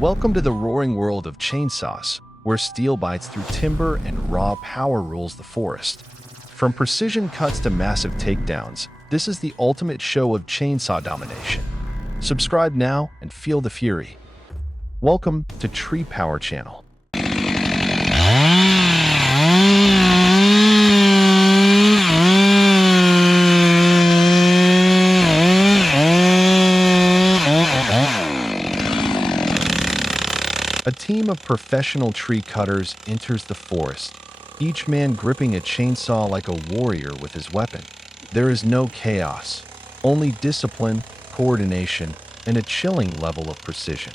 Welcome to the roaring world of chainsaws, where steel bites through timber and raw power rules the forest. From precision cuts to massive takedowns, this is the ultimate show of chainsaw domination. Subscribe now and feel the fury. Welcome to Tree Power Channel. A team of professional tree cutters enters the forest, each man gripping a chainsaw like a warrior with his weapon. There is no chaos, only discipline, coordination, and a chilling level of precision.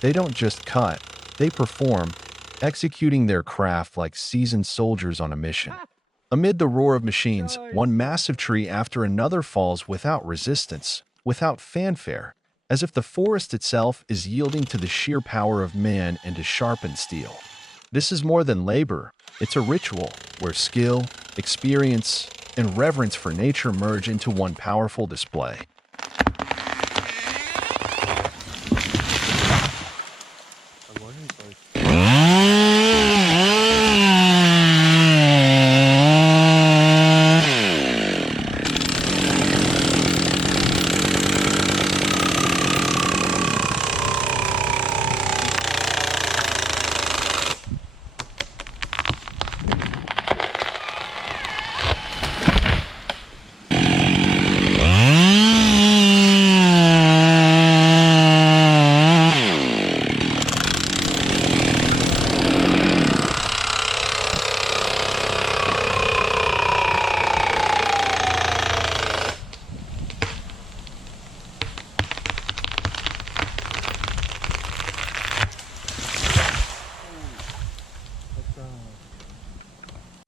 They don't just cut, they perform, executing their craft like seasoned soldiers on a mission. Amid the roar of machines, one massive tree after another falls without resistance, without fanfare, as if the forest itself is yielding to the sheer power of man and to sharpened steel. This is more than labor, it's a ritual where skill, experience, and reverence for nature merge into one powerful display.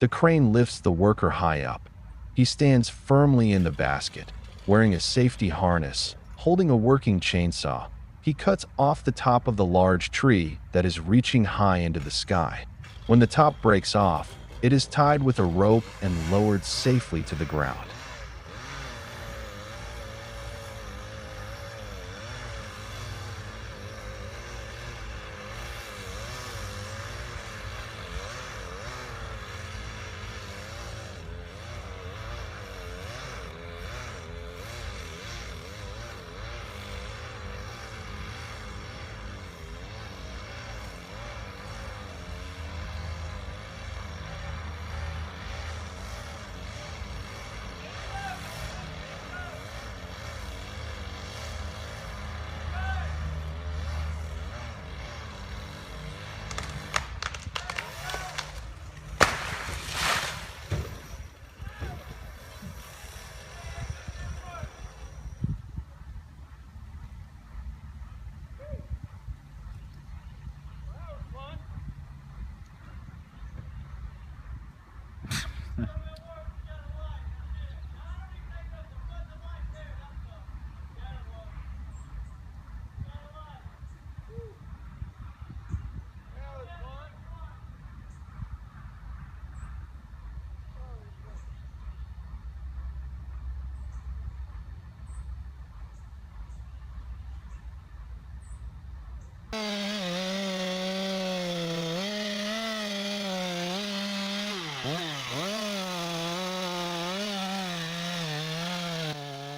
The crane lifts the worker high up. He stands firmly in the basket, wearing a safety harness, holding a working chainsaw. He cuts off the top of the large tree that is reaching high into the sky. When the top breaks off, it is tied with a rope and lowered safely to the ground.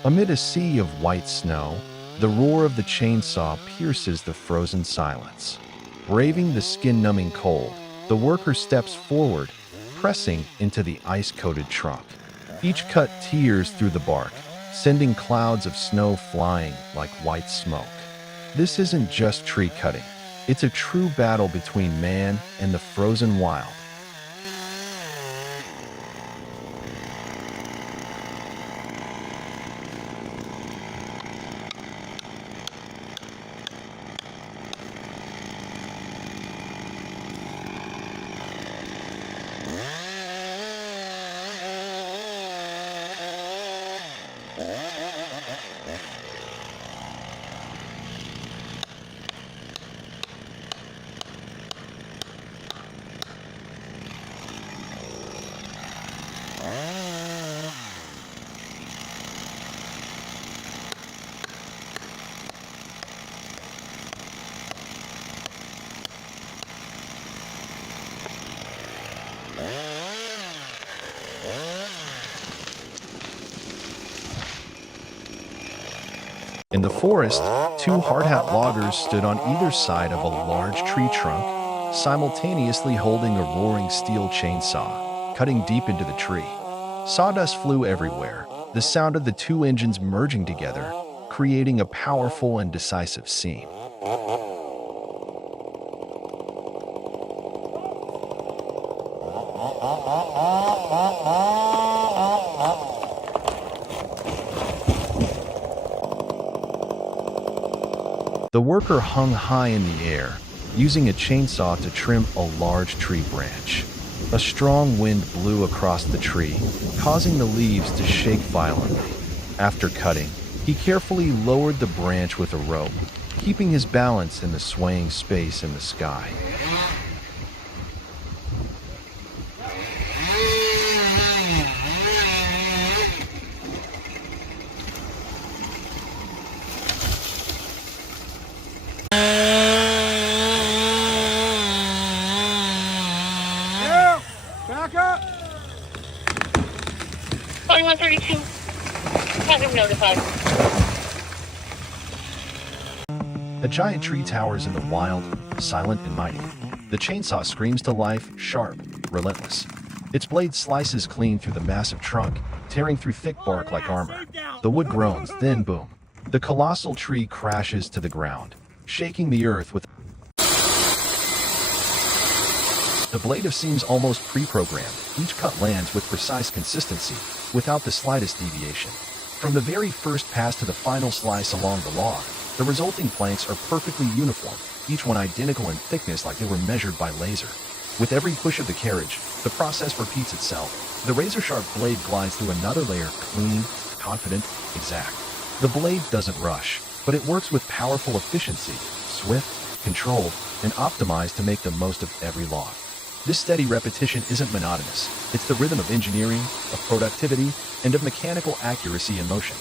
Amid a sea of white snow, the roar of the chainsaw pierces the frozen silence. Braving the skin-numbing cold, the worker steps forward, pressing into the ice-coated trunk. Each cut tears through the bark, sending clouds of snow flying like white smoke. This isn't just tree cutting. It's a true battle between man and the frozen wild. In the forest, two hardhat loggers stood on either side of a large tree trunk, simultaneously holding a roaring steel chainsaw, cutting deep into the tree. Sawdust flew everywhere, the sound of the two engines merging together, creating a powerful and decisive scene. The worker hung high in the air, using a chainsaw to trim a large tree branch. A strong wind blew across the tree, causing the leaves to shake violently. After cutting, he carefully lowered the branch with a rope, keeping his balance in the swaying space in the sky. Back up! 2132. Hazard notified. A giant tree towers in the wild, silent and mighty. The chainsaw screams to life, sharp, relentless. Its blade slices clean through the massive trunk, tearing through thick bark like armor. The wood groans, then boom. The colossal tree crashes to the ground, shaking the earth with. The blade seems almost pre-programmed. Each cut lands with precise consistency, without the slightest deviation. From the very first pass to the final slice along the log, the resulting planks are perfectly uniform, each one identical in thickness like they were measured by laser. With every push of the carriage, the process repeats itself. The razor-sharp blade glides through another layer, clean, confident, exact. The blade doesn't rush, but it works with powerful efficiency, swift, controlled, and optimized to make the most of every log. This steady repetition isn't monotonous. It's the rhythm of engineering, of productivity, and of mechanical accuracy in motion.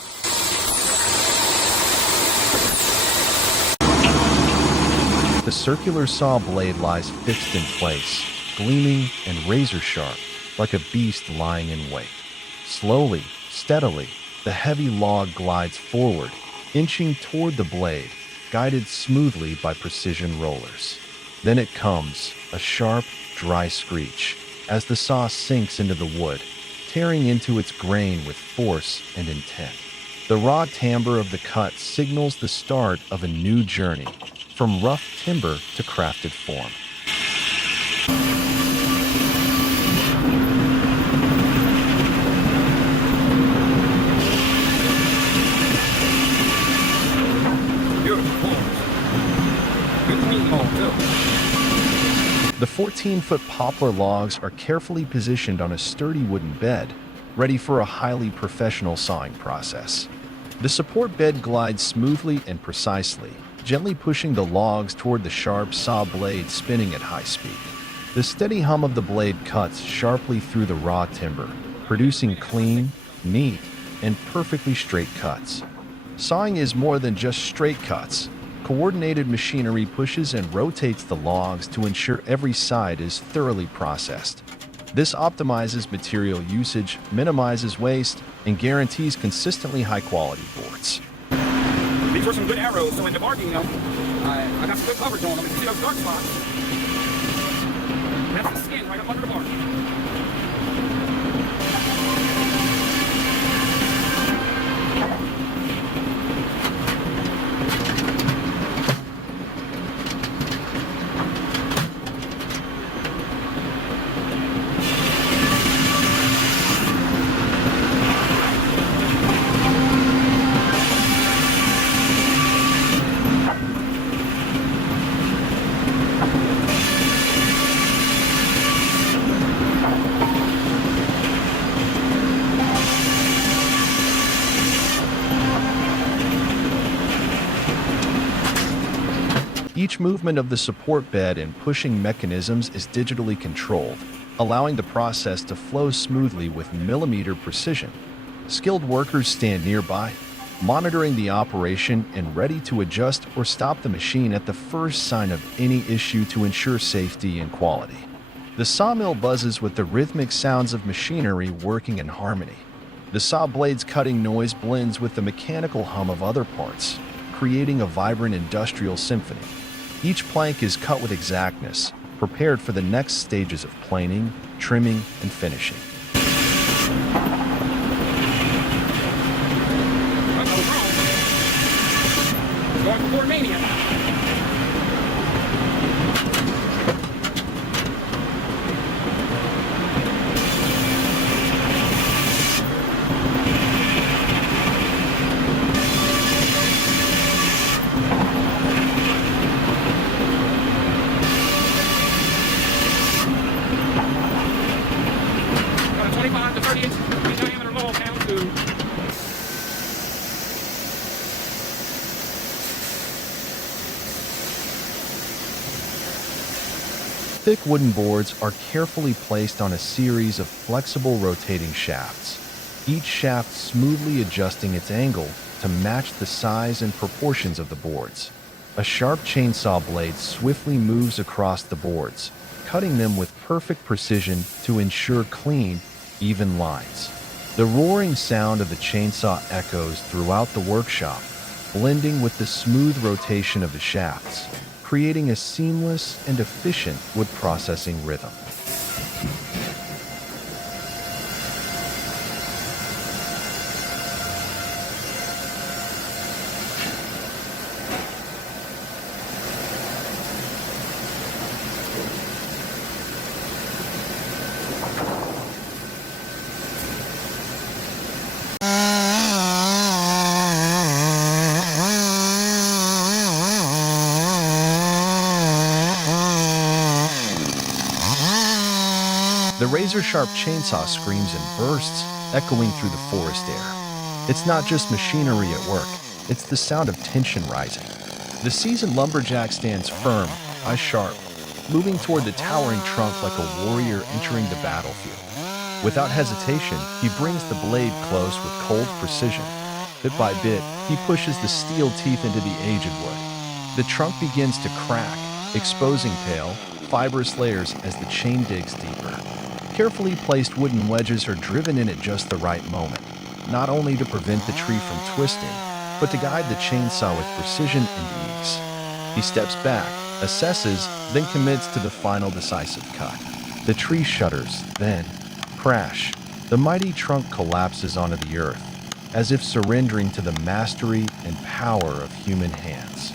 The circular saw blade lies fixed in place, gleaming and razor-sharp, like a beast lying in wait. Slowly, steadily, the heavy log glides forward, inching toward the blade, guided smoothly by precision rollers. Then it comes, a sharp, dry screech, as the saw sinks into the wood, tearing into its grain with force and intent. The raw timbre of the cut signals the start of a new journey, from rough timber to crafted form. The 14-foot poplar logs are carefully positioned on a sturdy wooden bed, ready for a highly professional sawing process. The support bed glides smoothly and precisely, gently pushing the logs toward the sharp saw blade spinning at high speed. The steady hum of the blade cuts sharply through the raw timber, producing clean, neat, and perfectly straight cuts. Sawing is more than just straight cuts. Coordinated machinery pushes and rotates the logs to ensure every side is thoroughly processed. This optimizes material usage, minimizes waste, and guarantees consistently high-quality boards. These were some good arrows, so in the barking, I got some good coverage on them. You can see those dark spots. That's the skin right up under the bark. Each movement of the support bed and pushing mechanisms is digitally controlled, allowing the process to flow smoothly with millimeter precision. Skilled workers stand nearby, monitoring the operation and ready to adjust or stop the machine at the first sign of any issue to ensure safety and quality. The sawmill buzzes with the rhythmic sounds of machinery working in harmony. The saw blade's cutting noise blends with the mechanical hum of other parts, creating a vibrant industrial symphony. Each plank is cut with exactness, prepared for the next stages of planing, trimming, and finishing. Going for Mania. Got a 25 to 30 inch diameter log down to Thick wooden boards are carefully placed on a series of flexible rotating shafts, each shaft smoothly adjusting its angle to match the size and proportions of the boards. A sharp chainsaw blade swiftly moves across the boards, cutting them with perfect precision to ensure clean, even lines. The roaring sound of the chainsaw echoes throughout the workshop, blending with the smooth rotation of the shafts, creating a seamless and efficient wood processing rhythm. The razor-sharp chainsaw screams in bursts, echoing through the forest air. It's not just machinery at work, it's the sound of tension rising. The seasoned lumberjack stands firm, eyes sharp, moving toward the towering trunk like a warrior entering the battlefield. Without hesitation, he brings the blade close with cold precision. Bit by bit, he pushes the steel teeth into the aged wood. The trunk begins to crack, exposing pale, fibrous layers as the chain digs deeper. Carefully placed wooden wedges are driven in at just the right moment, not only to prevent the tree from twisting, but to guide the chainsaw with precision and ease. He steps back, assesses, then commits to the final decisive cut. The tree shudders, then, crash, the mighty trunk collapses onto the earth, as if surrendering to the mastery and power of human hands.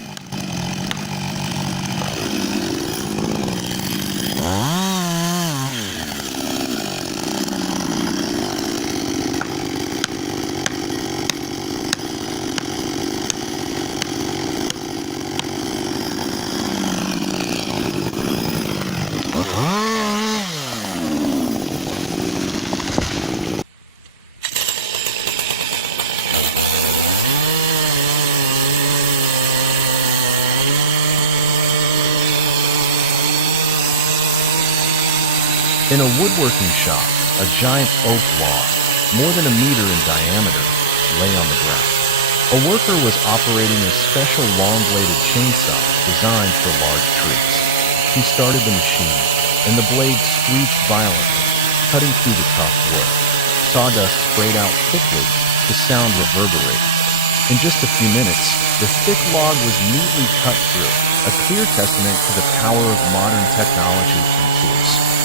In a woodworking shop, a giant oak log, more than a meter in diameter, lay on the ground. A worker was operating a special long-bladed chainsaw designed for large trees. He started the machine, and the blade screeched violently, cutting through the tough wood. Sawdust sprayed out thickly, the sound reverberated. In just a few minutes, the thick log was neatly cut through, a clear testament to the power of modern technology and tools.